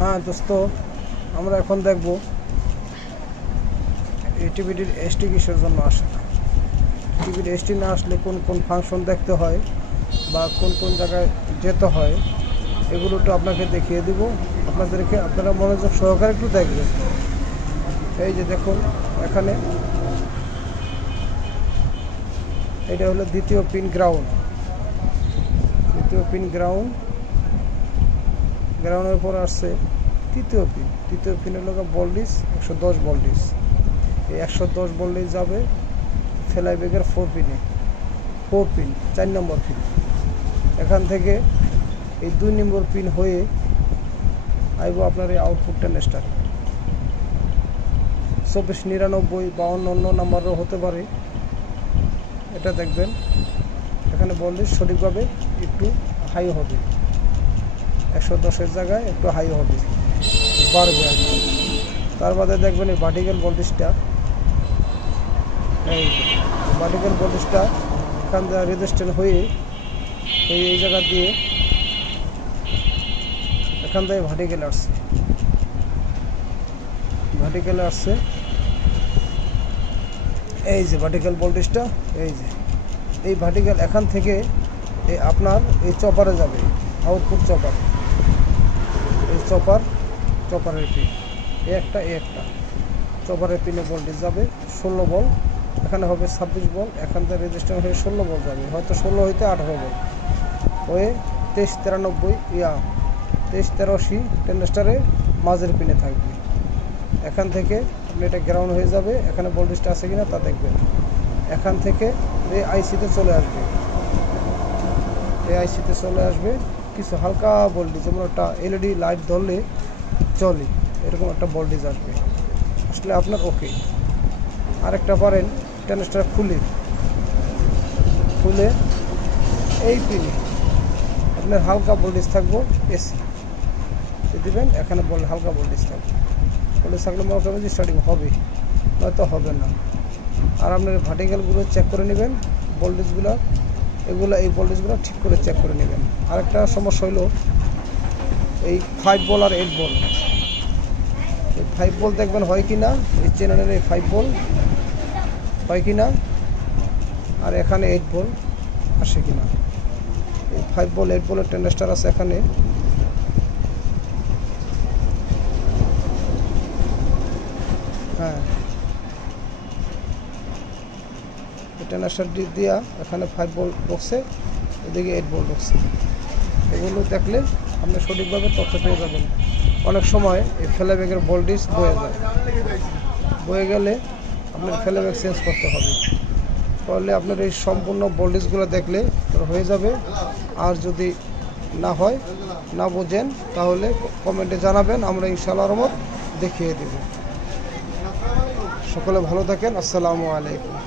হ্যাঁ দোস্ত, আমরা এখন দেখব এই টিভিটির এসটি কিসের জন্য আসে না। টিভির এসটি না আসলে কোন কোন ফাংশন দেখতে হয় বা কোন কোন জায়গায় যেতে হয়, এগুলো একটু আপনাকে দেখিয়ে দিব। আপনারা মনোযোগ সহকারে একটু দেখবেন। এই যে দেখুন, এখানে এটা হলো দ্বিতীয় পিন গ্রাউন্ড। গ্রাউন্ডের পর আসছে তৃতীয় পিন হলো ভোল্টেজ 110 ভোল্টেজ। এই 110 ভোল্টেজ যাবে ফ্লাই ব্যাগের 4 পিন 4 নম্বর পিন। এখান থেকে এই 2 নম্বর পিন হয়ে আইব আপনার এই আউটপুট ট্রানজিস্টার 2499 বা অন্য নাম্বারও হতে পারে। এটা দেখবেন, এখানে ভোল্টেজ সঠিকভাবে একটু হাই হবে, 110-এর জায়গায় একটু হাই হবে, বাড়বে আর কি। তার বাদে দেখবেন এই ভার্টিক্যাল ভোল্টেজটা, এখান থেকে রেজিস্ট্যান্স হয়ে এই জায়গা দিয়ে এখান থেকে ভার্টিক্যালে আসছে। এই যে ভার্টিক্যাল ভোল্টেজটা, এই ভার্টিক্যাল এখান থেকে আপনার এই চপারে যাবে, আউটপুট চপার। এই চপারের পিন একটা চপারের পিনে ভোল্টেজ যাবে 16 ভোল্ট। এখানে হবে 26 ভোল্ট। এখান থেকে রেজিস্ট্যান্স হয়ে 16 ভোল্ট যাবে, হয়তো 16 হইতে 18 ভোল্ট হয়ে 2383 ট্রানজিস্টারে মাঝের পিনে থাকবে। এখান থেকে আপনি এটা গ্রাউন্ড হয়ে যাবে। এখানে ভোল্টেজটা আছে কিনা তা দেখবেন। এখান থেকে এই আইসিতে চলে আসবে, কিছু হালকা ভোল্টেজ, যেমন একটা এলইডি লাইট ধরলে চলে এরকম একটা ভোল্টেজ আসলে আপনার ওকে। আরেকটা পারেন ট্রানজিস্টার খুলে এই পিনে আপনার হালকা ভোল্টেজ থাকবো, এসি দিবেন। এখানে হালকা ভোল্টেজ থাকলে মনে করবেন যে স্টার্টিং হবে, নয়তো হবে না। আর আপনার ভার্টিক্যালগুলো চেক করে নেবেন, এই ভোল্টেজগুলো ঠিক করে চেক করে নেবেন। আরেকটা সমস্যা হলো এই 5 ভোল্ট আর 8 ভোল্ট। এই 5 ভোল্ট দেখবেন হয় কি না, এই চ্যানেলের এই 5 ভোল্ট হয় কি না, আর এখানে 8 ভোল্ট আসে কিনা। এই 5 ভোল্ট 8 ভোল্টের ট্রানজিস্টার আছে এখানে। হ্যাঁ, ট্রানজিস্টার দিয়া এখানে 5 ভোল্ট ঢুকছে, এদিকে 8 ভোল্ট ঢুকছে। এগুলো দেখলে আপনি সঠিকভাবে তথ্য পেয়ে যাবেন। অনেক সময় এই ফ্লাই ব্যাগের ভোল্টেজ বয়ে গেলে আপনার ফ্লাই ব্যাগ চেঞ্জ করতে হবে। তাহলে আপনার এই সম্পূর্ণ ভোল্টেজগুলো দেখলে হয়ে যাবে। আর যদি না বোঝেন তাহলে কমেন্টে জানাবেন, আমরা ইনশাআল্লাহ রহমত দেখিয়ে দেব। সকলে ভালো থাকেন। আসসালামু আলাইকুম।